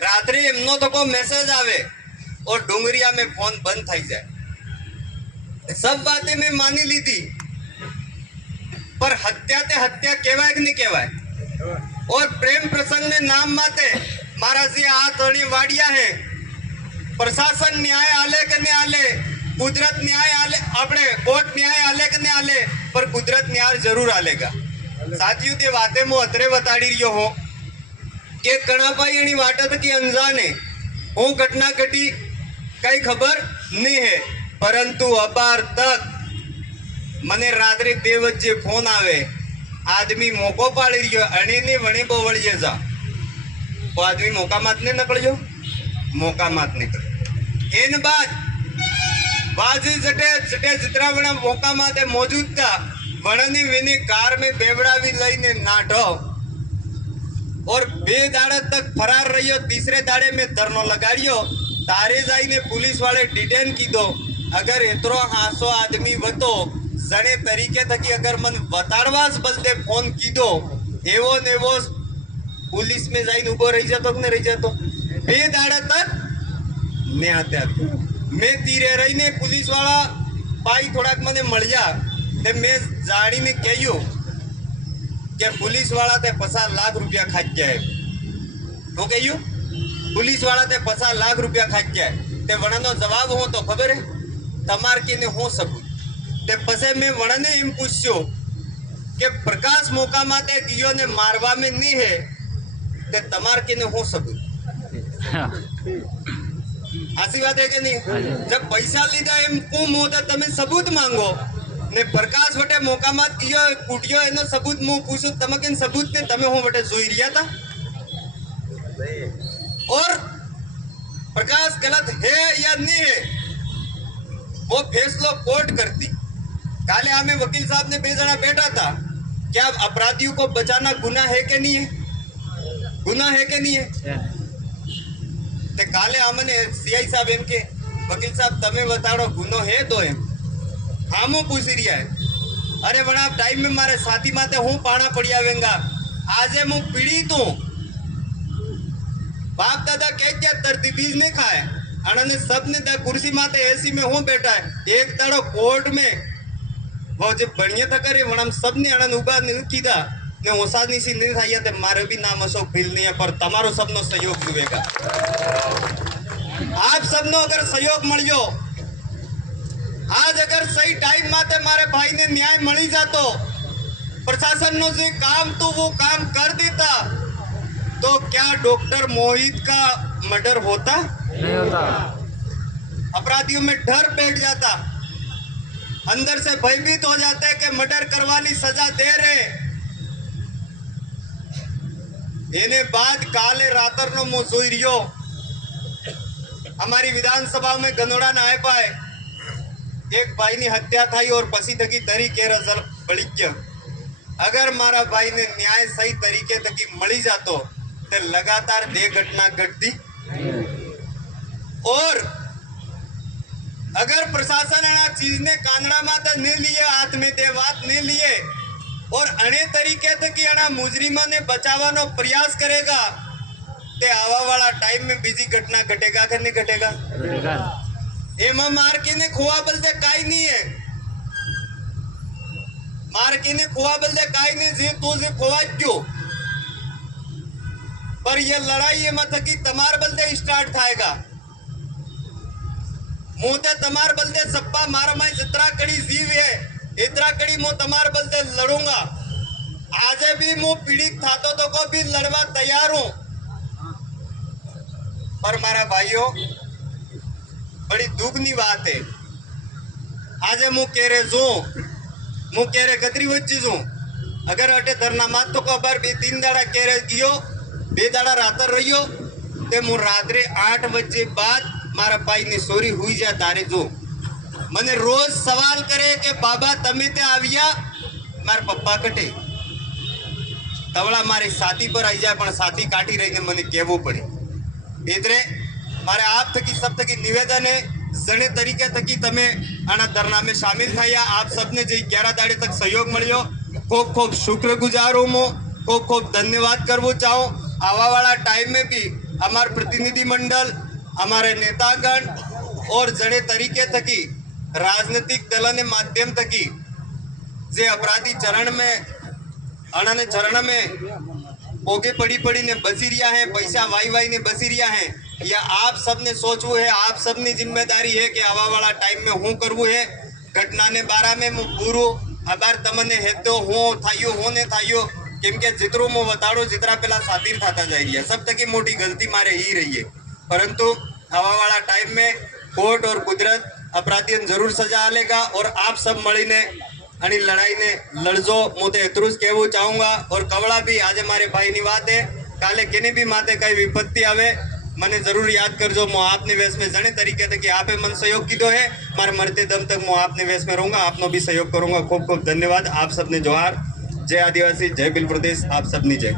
रात्रि एमनो तो को मैसेज आवे और डोंगरिया में फोन बंद थई जाए। सब बातें मैं मानी ली थी, पर हत्या ते हत्या कहवाय कि नहीं कहवाय। और प्रेम प्रसंग ने नाम माते महाराज जी हाथ अड़ी वाड़िया है। प्रशासन न्याय आले के नहीं आले, कुदरत न्याय आले, अपने कोर्ट न्याय आले के नहीं आले, पर कुदरत न्याय जरूर आलेगा। साथियों ते वाते मो अतरे बताड़ी रियो हो के कणापाई एनी वाटत की अनजाने हूँ घटना घटी कई खबर नहीं है, परंतु अबार तक मने रात्रे 2 बजे फोन आवे, आदमी मोको पाड़ी रियो अणे ने वणे बोवड़िए जा, वो आदमी मौका मात ने निकल जो, मौका मात निकल। इन बाद बाजी जटे जटे जितना वणा मौका माते मौजूद था वणनी विनी कार में बेवड़ावी लईने नाठो और 2 दाड़े तक फरार रहियो। तीसरे दाड़े में धरनो लगाड़ियो, तारे जाईने पुलिस वाले डिटेन की दो। अगर एतरो हासो आदमी वतो जने तरीके थकी अगर मन बताड़वास बलदे फोन की दो एवो नेवो पुलिस में जाईने उबो रही जातो कि नहीं रही जातो। 2 दाड़े तक ने आते मैं तीरे रही ने पुलिस वाला पाई थोड़ाक मने मळिया ते मैं जाणी ने कह्यो के पुलिस वाला ते 50 लाख रुपया खाई जाए। तो कह्यो पुलिस वाला ते 50 लाख रुपया खाई जाए। ते वणनो जवाब हो तो खबर है तमार के ने हो सबूत। ते पसे मैं वणने एम पूछ्यो के प्रकाश मौका माते कियो ने मारवा में नहीं है, ते तमार के ने हो सबूत। आसी बात है कि नहीं। जब पैसा लीधा एम कुम होता तमे सबूत मांगो ने प्रकाश वटे मौका मात कियो कूटियो एनो सबूत मु पूछो तमे केन सबूत ने तमे हो वटे जोई रिया था। और प्रकाश गलत है या नहीं है वो फैसलो कोर्ट करती। काले हमें वकील साहब ने 2 जना बैठा था, क्या अपराधियों को बचाना गुनाह है कि नहीं है, गुनाह है कि नहीं है। ते काले हमने सीआई साहब एम के वकील साहब तमे बताड़ो गुनो है तो एम हामो पूछ रिया है। अरे वणा टाइम में मारे साथी माते हूँ पाना पड़ी आवेंगा, आजे मु पीड़ित हूँ। बाप दादा क्या तरती बीज नहीं खाए अने सबने कुर्सी माते एसी में हूँ बैठा है। एक ताड़ो कोर्ट में वो जब बढ़िया था करे वणा सबने अनन उबा कीधा ने ओसानी सी नहीं थाया ते मारे भी नाम अशोक भील नहीं है, पर तमारो सबनो सहयोग जुएगा। आप सबनो अगर सहयोग मळियो आज अगर सही टाइम माते मारे भाई ने न्याय मળી जातो, प्रशासन नो जे काम तो वो काम कर देता, तो क्या डॉक्टर मोहित का मर्डर होता? नहीं होता। अपराधियों में डर बैठ जाता, अंदर से भयभीत हो जाते हैं कि मर्डर करवानी सजा दे रहे। एने बाद काले रातर नो मो जोई रियो हमारी विधानसभा में गनोड़ा ना आए पाए एक भाई ने हत्या थाई और पसी थकी तरीके रजल बड़ी क्यों। अगर मारा भाई ने न्याय सही तरीके थकी मળી जातो ते लगातार 2 घटना घटती। और अगर प्रशासन आ चीज ने कानड़ा माता नहीं लिए, हाथ में दे बात नहीं लिए और अने तरीके थकी अना मुजरिमा ने बचावानो प्रयास करेगा ते आवा वाला टाइम में बीजी घटना घटेगा कि नहीं घटेगा। एमा मारकी ने खोआ बलदे काई नहीं है, मारकी ने खोआ बलदे काई नहीं जी तू जे खोआ क्यों। पर ये लड़ाई एमा थकी तमार बलदे स्टार्ट थाएगा। मोते तमार बलदे सप्पा मारा में जितना कड़ी जीव है इतना कड़ी मो तमार बलदे लड़ूंगा। आजे भी मो पीड़ित थातो तो को भी लड़वा तैयार हूं। पर मारा भाइयों बड़ी दुखनी बात है, आज मु कह रहे जो मु कह रहे कतरी वच्ची जो अगर अटे धरना मात तो खबर 2-3 दाड़ा कह रहे गियो 2 दाड़ा रातर रहियो ते मु रात्रे 8 बजे बाद मारा भाई ने सोरी हुई जा तारे जो मने रोज सवाल करे के बाबा तमे ते आविया मार पप्पा कटे तवड़ा मारी साथी पर आई जाए पण साथी काटी रही ने मने कहवो पड़े। इतरे मारे आप थकी सब थकी निवेदन है जने तरीके थकी तमे आना धरना में शामिल थाया। आप सबने जे 11 दाड़े तक सहयोग मळ्यो खूब खूब शुक्रगुजार हूँ। खूब खूब धन्यवाद करवो चाहूँ। आवा वाला टाइम में भी हमारे प्रतिनिधि मंडल, हमारे नेतागण और जड़े तरीके थकी राजनीतिक दल ने माध्यम थकी जे अपराधी चरण में अणने चरण में ओगे पड़ी पड़ी ने बसी रिया है, पैसा वाई वाई ने बसी रिया है, या आप सब ने सोचवू है, आप सबनी जिम्मेदारी है कि आवा वाला टाइम में हूँ करवू है। घटना ने बारा में मु पूरो आभार तमने हेतो हूँ थायो हूँ ने थायो केम के जितरो मु बताड़ो जितरा पेला स्वाधीन थाता जाई रिया सब तक मोटी गलती मारे ही रही है, परंतु आवा वाला टाइम में कोर्ट और कुदरत अपराधियों जरूर सजा आलेगा और आप सब मळीने आणि लड़ाई ने लड़जो। मुझे इतरू कहू चाहूंगा और कवड़ा भी आज हमारे भाई नी बात है, काले केने भी माते कई विपत्ति आवे मने जरूर याद करजो। मु आपने वेश में जने तरीके थे कि आपे मन सहयोग कीधो है, मारे मरते दम तक मु आपने वेश में रहूंगा, आपनो भी सहयोग करूंगा। खूब खूब धन्यवाद। आप सबने जोहार। जय आदिवासी, जय बिल प्रदेश, आप सबनी जय।